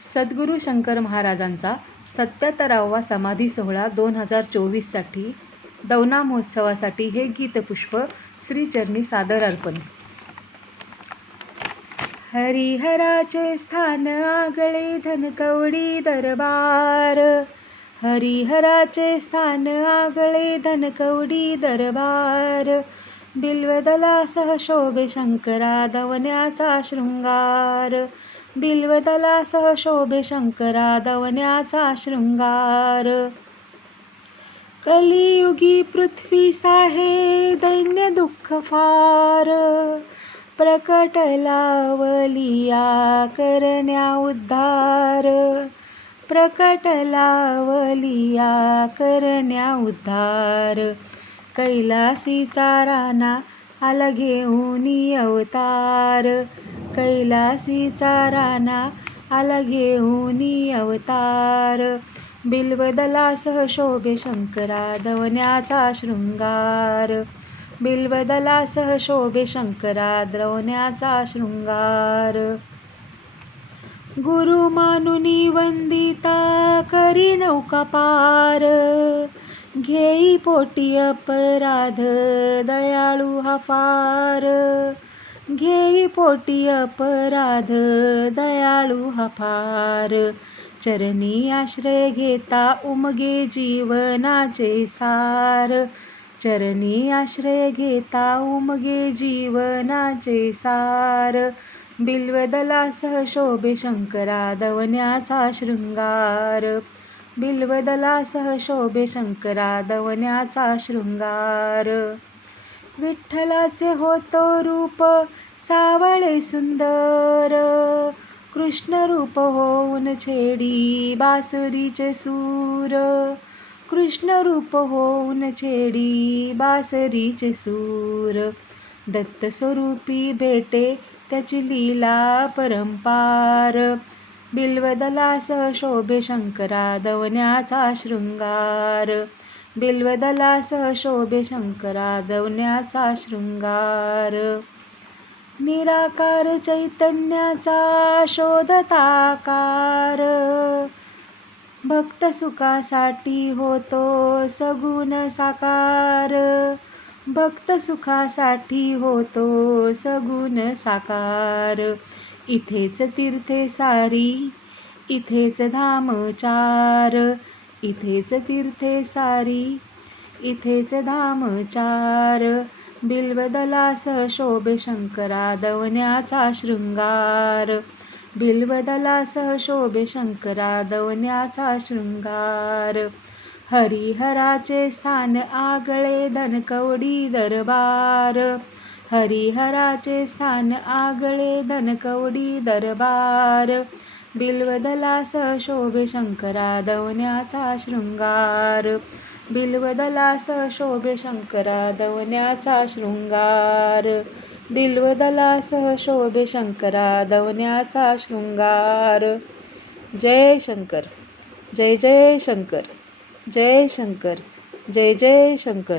सद्गुरू शंकर महाराजांचा सत्याहत्तरावा समाधी सोहळा दोन हजार चोवीससाठी दौना महोत्सवासाठी हे गीतपुष्प श्रीचरणी सादर अर्पण. हरिहराचे स्थान आगळे धनकवडी दरबार. हरिहराचे स्थान आगळे धनकवडी दरबार. बिल्वदलासह शोभे शंकरा दवण्याचा शृंगार. बिल्वदलासह शोभे शंकरा दवण्याचा शृंगार. कलियुगी पृथ्वी साहे दैन्य दुःख फार. प्रकट लावलिया करण्या उद्धार. प्रकट लावलिया करण्या उद्धार. कैलासीचा राणा आला घेऊन अवतार कैलासीचा राणा आला घेऊन अवतार. बिल्वदलासह शोभे शंकरा दवण्याचा शृंगार. बिल्वदलासह शोभे शंकरा द्रवण्याचा शृंगार. गुरु मानुनी वंदिता करी नौका पार. घेई पोटी अपराध दयाळू हा फार. घेई पोटी अपराध दयाळू हा फार चरणी आश्रय घेता उमगे जीवनाचे सार. चरणी आश्रय घेता उमगे जीवनाचे सार. बिल्वदलासह शोभे शंकरा दवण्याचा शृंगार. बिल्वदलासह शोभे शंकरा दवण्याचा शृंगार. विठ्ठलाचे होतो रूप सावळे सुंदर. कृष्ण रूप होऊन छेडी बासरीचे सूर. कृष्ण रूप होऊन छेडी बासरीचे सूर. दत्त स्वरूपी भेटे त्याची लीला परंपार. बिल्वदलासह शोभे शंकरा दवण्याचा शृंगार. बिल्वदलासह शोभे शंकरा दवण्याचा शृंगार. निराकार चैतन्याचा शोधताकार. भक्त सुखासाठी होतो सगुण साकार. भक्त सुखासाठी होतो सगुण साकार. इथेच तीर्थे सारी इथेच धाम चार. इथेच तीर्थे सारी इथेच धाम चार बिल्वदलासह शोभे शंकरा दवण्याचा शृंगार बिल्वदलास शोभे शंकरा दवण्याचा शृंगार हरिहराचे स्थान आगळे धनकवडी दरबार हरिहराचे स्थान आगळे धनकवडी दरबार बिल्वदलासह शोभे शंकरा दवण्याचा शृंगार. बिल्वदलासह शोभे शंकरा दवण्याचा शृंगार. बिल्वदलासह शोभे शंकरा दवण्याचा शृंगार. जय शंकर जय जय शंकर जय शंकर जय जय शंकर.